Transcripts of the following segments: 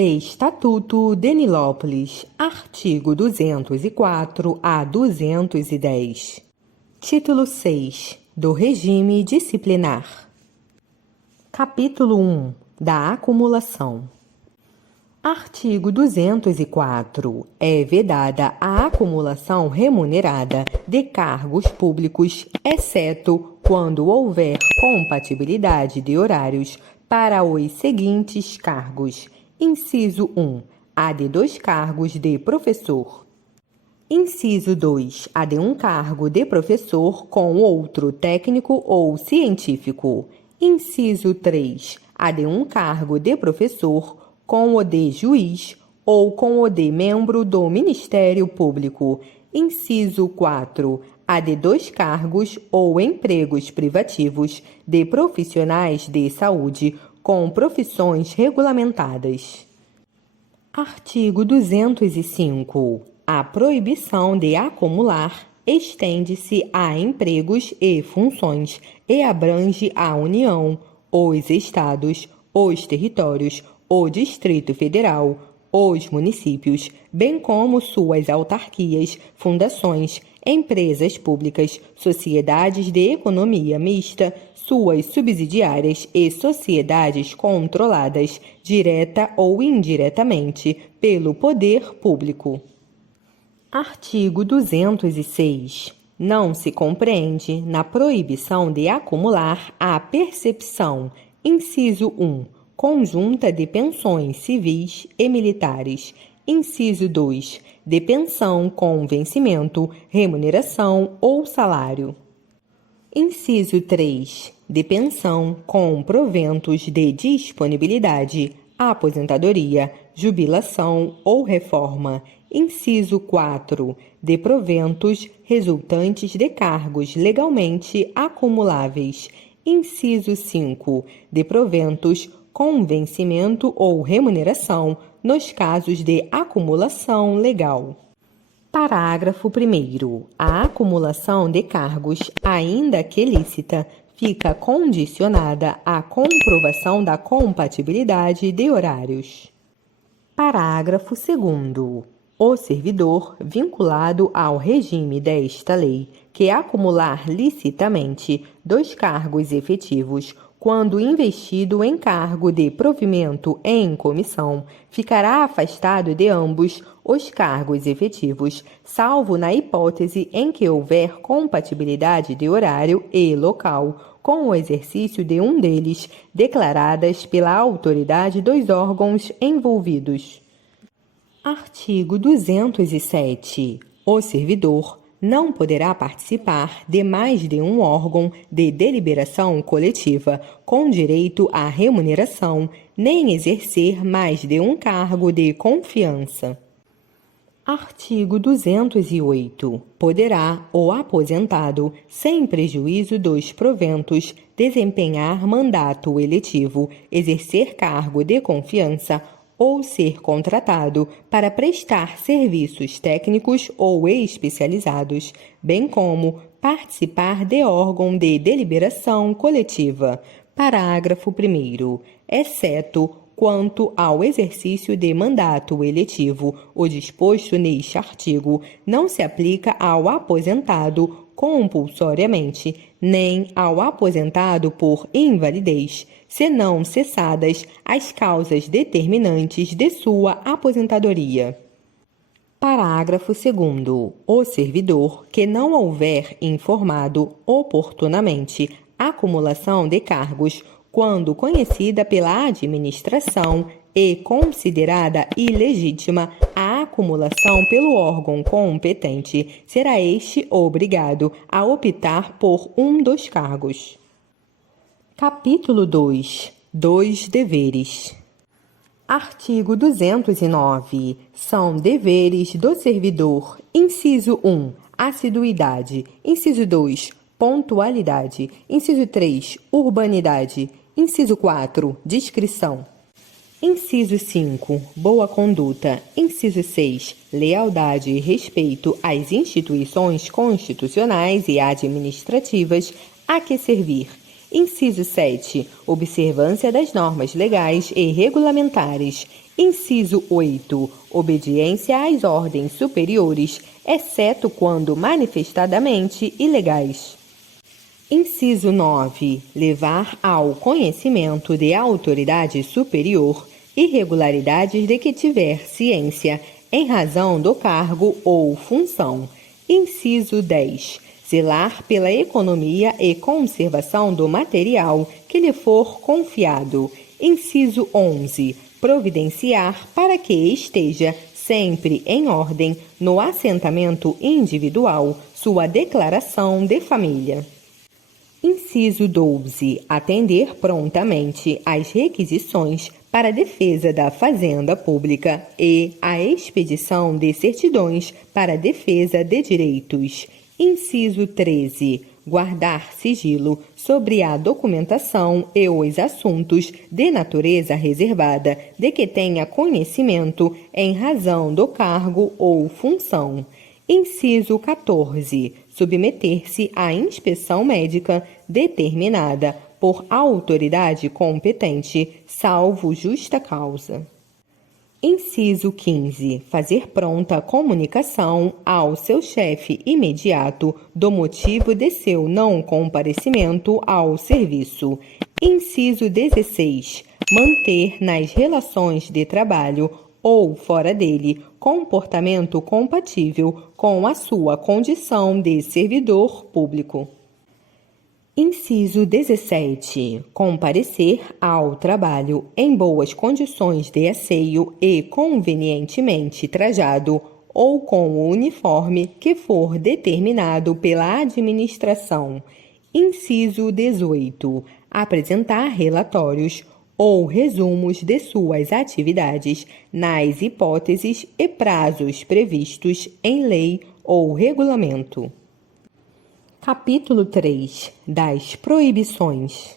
Estatuto de Nilópolis, artigo 204 a 210. Título 6. Do regime disciplinar. Capítulo 1. Da acumulação. Artigo 204. É vedada a acumulação remunerada de cargos públicos, exceto quando houver compatibilidade de horários para os seguintes cargos. Inciso 1. A de 2 cargos de professor. Inciso 2. A de um cargo de professor com outro técnico ou científico. Inciso 3. A de um cargo de professor com o de juiz ou com o de membro do Ministério Público. Inciso 4. A de 2 cargos ou empregos privativos de profissionais de saúde com profissões regulamentadas. Artigo 205. A proibição de acumular estende-se a empregos e funções e abrange a União, os Estados, os territórios, o Distrito Federal, os municípios, bem como suas autarquias, fundações, empresas públicas, sociedades de economia mista, suas subsidiárias e sociedades controladas, direta ou indiretamente, pelo poder público. Artigo 206. Não se compreende na proibição de acumular a percepção, inciso 1, conjunta de pensões civis e militares, inciso 2, de pensão com vencimento, remuneração ou salário. Inciso 3. De pensão com proventos de disponibilidade, aposentadoria, jubilação ou reforma. Inciso 4. De proventos resultantes de cargos legalmente acumuláveis. Inciso 5. De proventos com vencimento ou remuneração nos casos de acumulação legal. Parágrafo 1º. A acumulação de cargos, ainda que lícita, fica condicionada à comprovação da compatibilidade de horários. Parágrafo 2º. O servidor vinculado ao regime desta lei, que acumular licitamente 2 cargos efetivos, quando investido em cargo de provimento em comissão, ficará afastado de ambos os cargos efetivos, salvo na hipótese em que houver compatibilidade de horário e local com o exercício de um deles, declaradas pela autoridade dos órgãos envolvidos. Artigo 207. O servidor não poderá participar de mais de um órgão de deliberação coletiva com direito à remuneração, nem exercer mais de um cargo de confiança. Artigo 208. Poderá o aposentado, sem prejuízo dos proventos, desempenhar mandato eletivo, exercer cargo de confiança ou ser contratado para prestar serviços técnicos ou especializados, bem como participar de órgão de deliberação coletiva. Parágrafo 1º. Exceto quanto ao exercício de mandato eletivo, o disposto neste artigo não se aplica ao aposentado compulsoriamente, nem ao aposentado por invalidez, senão cessadas as causas determinantes de sua aposentadoria. Parágrafo 2º. O servidor que não houver informado oportunamente a acumulação de cargos, quando conhecida pela administração e considerada ilegítima a acumulação pelo órgão competente, será este obrigado a optar por um dos cargos. Capítulo 2. Dos deveres. Artigo 209. São deveres do servidor. Inciso 1. Assiduidade. Inciso 2. Pontualidade. Inciso 3. Urbanidade. Inciso 4. Discrição. Inciso 5. Boa conduta. Inciso 6. Lealdade e respeito às instituições constitucionais e administrativas a que servir. Inciso 7. Observância das normas legais e regulamentares. Inciso 8. Obediência às ordens superiores, exceto quando manifestadamente ilegais. Inciso 9. Levar ao conhecimento de autoridade superior irregularidades de que tiver ciência, em razão do cargo ou função. Inciso 10. Zelar pela economia e conservação do material que lhe for confiado. Inciso 11. Providenciar para que esteja sempre em ordem no assentamento individual sua declaração de família. Inciso 12. Atender prontamente às requisições para a defesa da fazenda pública e a expedição de certidões para a defesa de direitos. Inciso 13. Guardar sigilo sobre a documentação e os assuntos de natureza reservada de que tenha conhecimento em razão do cargo ou função. Inciso 14. Submeter-se à inspeção médica determinada por autoridade competente, salvo justa causa. Inciso 15. Fazer pronta comunicação ao seu chefe imediato do motivo de seu não comparecimento ao serviço. Inciso 16. Manter nas relações de trabalho ou fora dele comportamento compatível com a sua condição de servidor público. Inciso 17. Comparecer ao trabalho em boas condições de asseio e convenientemente trajado ou com o uniforme que for determinado pela administração. Inciso 18. Apresentar relatórios ou resumos de suas atividades nas hipóteses e prazos previstos em lei ou regulamento. Capítulo 3. Das proibições.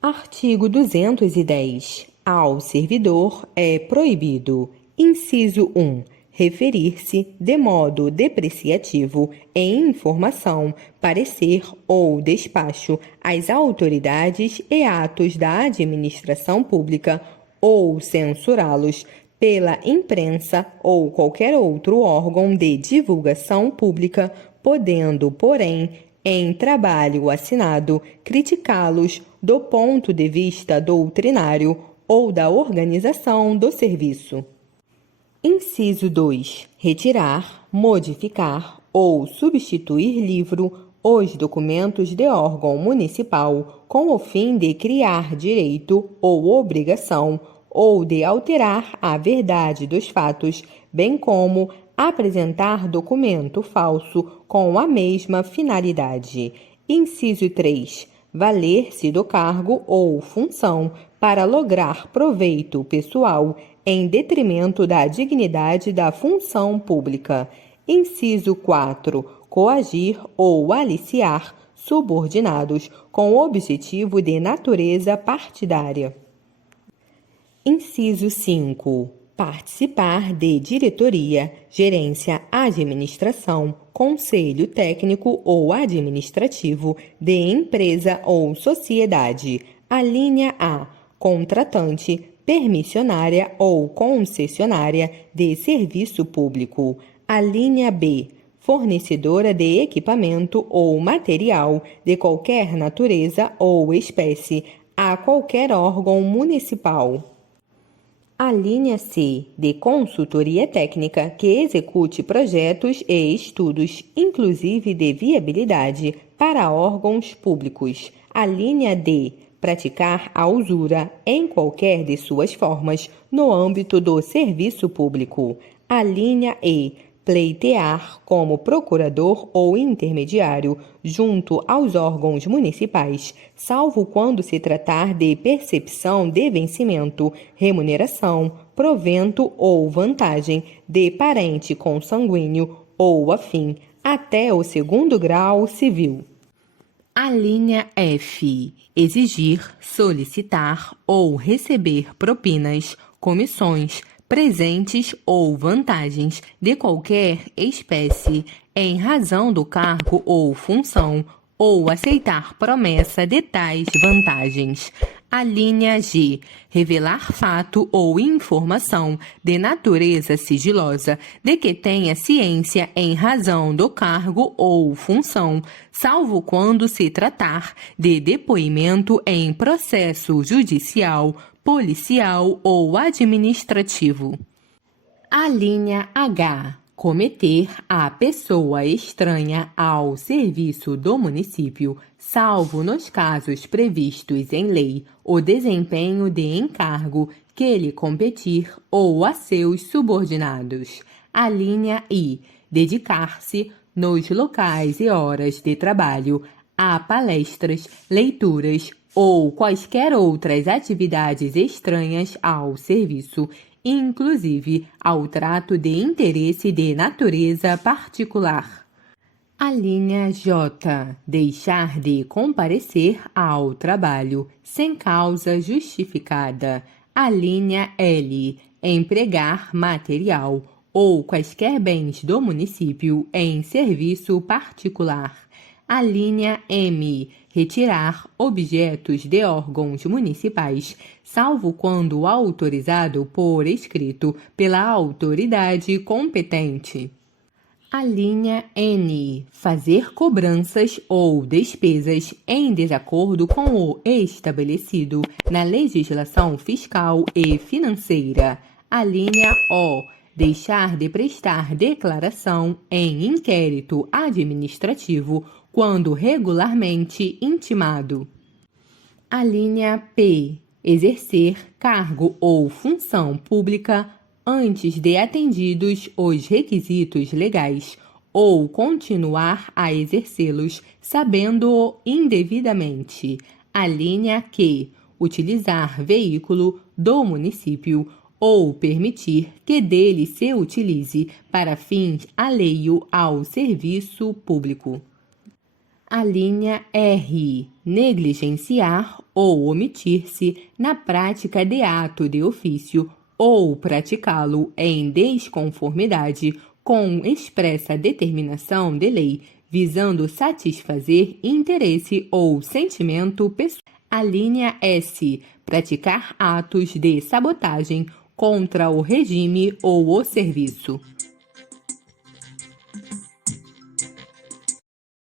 Artigo 210. Ao servidor é proibido: inciso 1. Referir-se de modo depreciativo em informação, parecer ou despacho às autoridades e atos da administração pública ou censurá-los pela imprensa ou qualquer outro órgão de divulgação pública, podendo, porém, em trabalho assinado, criticá-los do ponto de vista doutrinário ou da organização do serviço. Inciso 2. Retirar, modificar ou substituir livro os documentos de órgão municipal com o fim de criar direito ou obrigação ou de alterar a verdade dos fatos, bem como apresentar documento falso com a mesma finalidade. Inciso 3. Valer-se do cargo ou função para lograr proveito pessoal em detrimento da dignidade da função pública. Inciso 4. Coagir ou aliciar subordinados com objetivo de natureza partidária. Inciso 5. Participar de diretoria, gerência, administração, conselho técnico ou administrativo de empresa ou sociedade. Alínea A. Contratante, permissionária ou concessionária de serviço público. Alínea B. Fornecedora de equipamento ou material de qualquer natureza ou espécie a qualquer órgão municipal. Alínea C. De consultoria técnica que execute projetos e estudos, inclusive de viabilidade, para órgãos públicos. Alínea D. Praticar a usura em qualquer de suas formas no âmbito do serviço público. Alínea E. Pleitear como procurador ou intermediário junto aos órgãos municipais, salvo quando se tratar de percepção de vencimento, remuneração, provento ou vantagem de parente consanguíneo ou afim, até o 2º grau civil. Alínea F. Exigir, solicitar ou receber propinas, comissões, presentes ou vantagens de qualquer espécie em razão do cargo ou função, ou aceitar promessa de tais vantagens. A linha G. Revelar fato ou informação de natureza sigilosa de que tenha ciência em razão do cargo ou função, salvo quando se tratar de depoimento em processo judicial, policial ou administrativo. A linha H. Cometer a pessoa estranha ao serviço do município, salvo nos casos previstos em lei, o desempenho de encargo que lhe competir ou a seus subordinados. A linha I. Dedicar-se, nos locais e horas de trabalho, a palestras, leituras ou quaisquer outras atividades estranhas ao serviço, inclusive ao trato de interesse de natureza particular. A linha J. Deixar de comparecer ao trabalho sem causa justificada. A linha L. Empregar material ou quaisquer bens do município em serviço particular. A linha M. Retirar objetos de órgãos municipais, salvo quando autorizado por escrito pela autoridade competente. A linha N. Fazer cobranças ou despesas em desacordo com o estabelecido na legislação fiscal e financeira. A linha O. Deixar de prestar declaração em inquérito administrativo quando regularmente intimado. A linha P. Exercer cargo ou função pública antes de atendidos os requisitos legais ou continuar a exercê-los sabendo-o indevidamente. A linha Q. Utilizar veículo do município ou permitir que dele se utilize para fins alheio ao serviço público. A linha R. Negligenciar ou omitir-se na prática de ato de ofício ou praticá-lo em desconformidade com expressa determinação de lei, visando satisfazer interesse ou sentimento pessoal. A linha S. Praticar atos de sabotagem contra o regime ou o serviço.